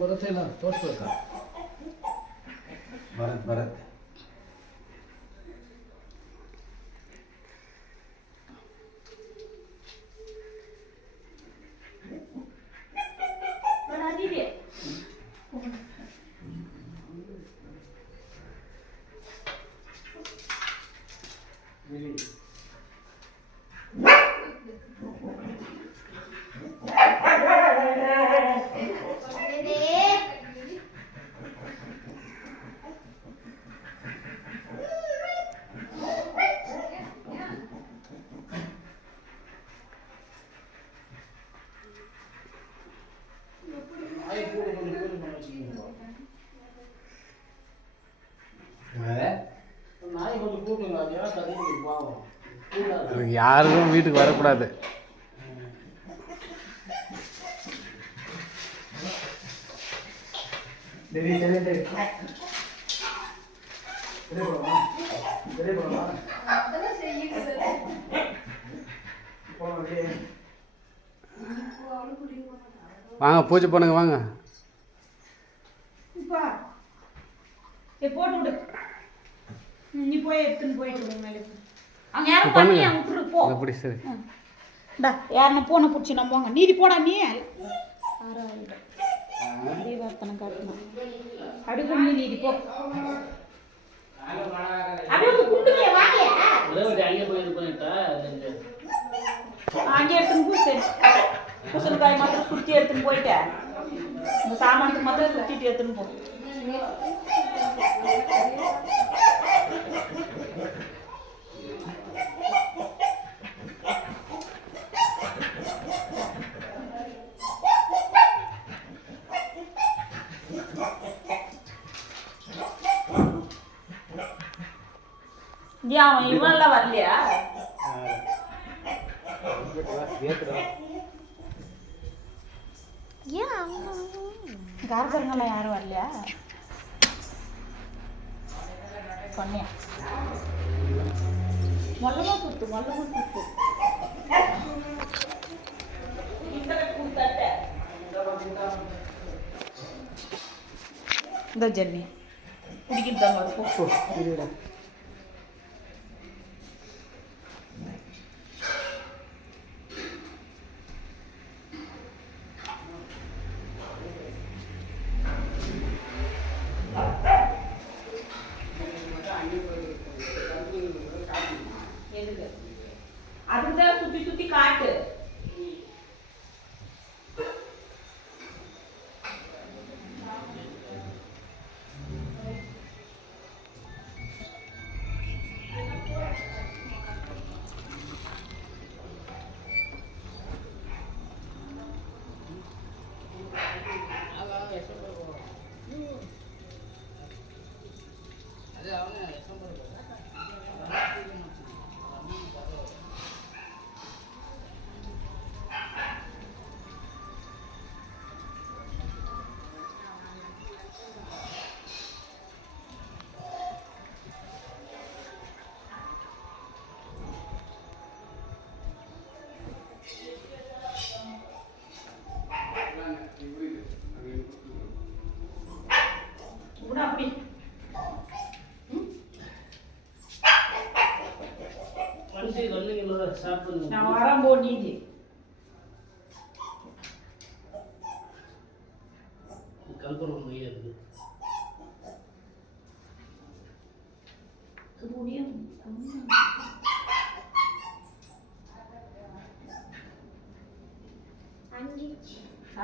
बरं तोडतो का भरत யாரும் வீட்டுக்கு வரக்கூடாது. வாங்க பூஜை பண்ணுங்க வாங்க. போட்டு விடு. நீ போய் எடுத்துன்னு போயிட்டு மேலே அங்கே யாரும் பண்ணி விட்டுரு போ. எப்படி சரி டா யாருன்னா போன பிடிச்சி நம்ம வாங்க நீதி போடா நீ தீபார்த்தனை காட்டணும் அடுப்பு நீதி போ அங்கே எடுத்துன்னு போ. சரி பூசணிக்காய் மாத்திரம் சுற்றி எடுத்துன்னு போயிட்டு இந்த சாமானத்துக்கு மாத்திரம் சுற்றிட்டு எடுத்துன்னு போ. ஏன் இவன்லாம் வரலையா? காரக்காரங்கெல்லாம் யாரும் வரலையா? பண்ணியா மொல்லமா சுத்து இந்த ஜன்னி குடிக்கிறதாங்க போ. அதுதான் சுத்தி சுத்தி காட்டு. அப்படி நான் வரம்போ நீதி கல்பனம் இருக்கு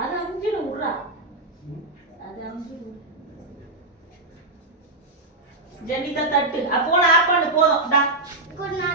அது அஞ்சிடும் விட்றா. அது அஞ்சிடும் ஜெனிதா தட்டு அப்போ ஆப் பண்ணு போதும்.